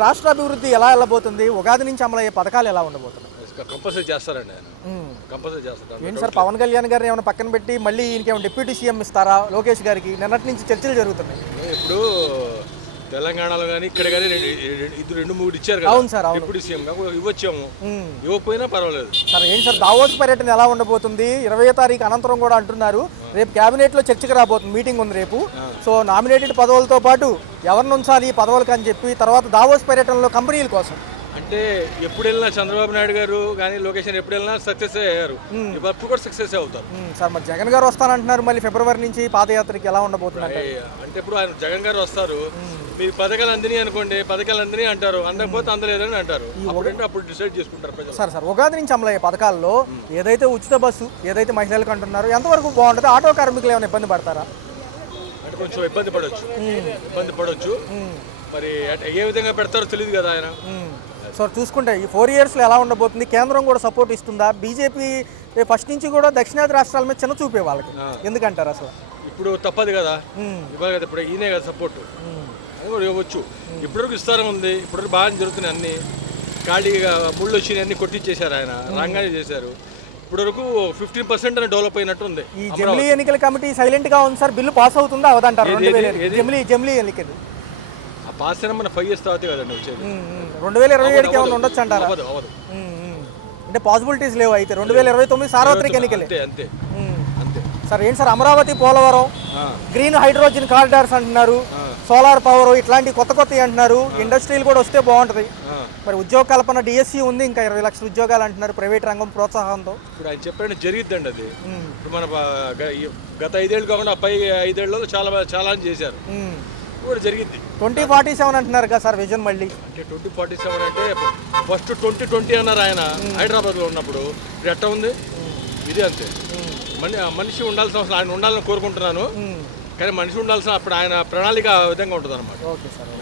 రాష్ట్ర అభివృద్ధి ఎలా వెళ్ళబోతుంది? ఉగాది నుంచి అమలయ్యే పథకాలు ఎలా ఉండబోతున్నాయి? కంపల్సరీ చేస్తారండి ఆయన. కంపల్సరీ చేస్తారు. ఏంటి సార్, పవన్ కళ్యాణ్ గారిని ఏమైనా పక్కన పెట్టి మళ్ళీ ఈయనకేమైనా డిప్యూటీ సీఎం ఇస్తారా లోకేష్ గారికి? నిన్నటి నుంచి చర్చలు జరుగుతున్నాయి. ఇప్పుడు తెలంగాణలో కానీ ఇక్కడ కానీ రెండు మూడు ఇచ్చారు కదా. అవును సార్, అవును. డిప్యూటీ సీఎం ఇవ్వచ్చాము, ఇవ్వకపోయినా పర్వాలేదు. సార్ ఏంటి సార్, దావోస్ పర్యటన ఎలా ఉండబోతుంది? 20వ తారీఖు అనంతరం కూడా అంటున్నారు రేపు కేబినెట్లో చర్చకు రాబోతుంది, మీటింగ్ ఉంది రేపు. సో నామినేటెడ్ పదవులతో పాటు ఎవరిని ఉంచాలి ఈ పదవులకు అని చెప్పి, తర్వాత దావోస్ పర్యటనలో కంపెనీల కోసం అంటే ఎప్పుడు వెళ్ళినా చంద్రబాబు నాయుడు గారు కానీ లోకేష్ గారు ఎప్పుడు వెళ్ళినా సక్సెస్ అయ్యారు. ఇప్పుడు కూడా సక్సెస్ అవుతారు. సార్ మరి జగన్ గారు వస్తానంటున్నారు మళ్ళీ ఫిబ్రవరి నుంచి పాదయాత్రకి, ఎలా ఉండబోతుంది అంటే ఇప్పుడు ఆయన జగన్ గారు వస్తారు, మీ పథకాలు అందినాయి అనుకోండి, పథకాలు అందినాయి అంటారు, అందకపోతే అందలేదని అంటారు. అప్పుడు డిసైడ్ చేసుకుంటారు ప్రజలు. సార్ ఉగాది నుంచి అమలయ్యే పథకాల్లో ఏదైతే ఉచిత బస్సు ఏదైతే మహిళలకు అంటున్నారో ఎంతవరకు బాగుంటుంది? ఆటో కార్మికులు ఏమైనా ఇబ్బంది పడతారా? అంటే కొంచెం ఇబ్బంది పడవచ్చు. మరి ఏ విధంగా పెడతారో తెలియదు కదా ఆయన. సార్ చూసుకుంటే ఈ 4 ఇయర్స్లో ఎలా ఉండబోతుంది? కేంద్రం కూడా సపోర్ట్ ఇస్తుందా? బీజేపీ ఫస్ట్ నుంచి కూడా దక్షిణాది రాష్ట్రాల మీద చిన్న చూపే వాళ్ళకి, ఎందుకంటారు అసలు? ఇప్పుడు తప్పదు కదా, ఇవ్వాలి కదా. ఇప్పుడు ఈయనే కదా సపోర్ట్, అది కూడా ఇవ్వచ్చు. ఇప్పటివరకు ఇస్తారం ఉంది, ఇప్పటివరకు బాగా జరుగుతున్నాయి. అన్ని ఖాళీగా ముళ్ళు వచ్చినాయి, అన్ని కొట్టించేశారు ఆయన, రాగానే చేశారు. ఇప్పటివరకు 15% అని డెవలప్ అయినట్టు ఉంది. ఈ జమిలీ ఎన్నికల కమిటీ సైలెంట్ గా ఉంది సార్, బిల్లు పాస్ అవుతుందా అవదంటారు? జమిలీ ఎన్నికలు పాస్ అయినా మన 5 years తర్వాత కదండి వచ్చేది. 2027కి ఏమైనా ఉండొచ్చు అంటారా? అంటే పాసిబిలిటీస్ లేవు అయితే. 2029 సార్వత్రిక ఎన్నికలే. అంతే. సార్ ఏంటి sir, Amaravati Polavaram green hydrogen corridors అంటున్నారు, సోలార్ పవర్ ఇట్లాంటి కొత్తవి అంటున్నారు. ఇండస్ట్రీలు కూడా వస్తే బాగుంటుంది. మరి ఉద్యోగ కల్పన డిఎస్సి ఉంది, ఇంకా 20 లక్షల ఉద్యోగాలు అంటున్నారు ప్రైవేట్ రంగం ప్రోత్సాహంతో. ఇప్పుడు ఆయన చెప్పండి జరిగిద్దండి అది. ఇప్పుడు మన గత 5 ఏళ్ళు కాకుండా పై 5 ఏళ్లలో చాలా చేశారు, కూడా జరిగింది. 2047 అంటున్నారు కదా సార్ విజన్ మళ్ళీ. అంటే 2047 అంటే ఫస్ట్ 2020 అన్నారు ఆయన హైదరాబాద్లో ఉన్నప్పుడు. ఇప్పుడు ఎట్లా ఉంది ఇది? అంతే. మనిషి ఉండాల్సిన అవసరం, ఆయన ఉండాలని కోరుకుంటున్నాను, కానీ మనిషి ఉండాల్సిన అప్పుడు ఆయన ప్రణాళిక ఆ విధంగా ఉంటుంది అనమాట. Okay sir.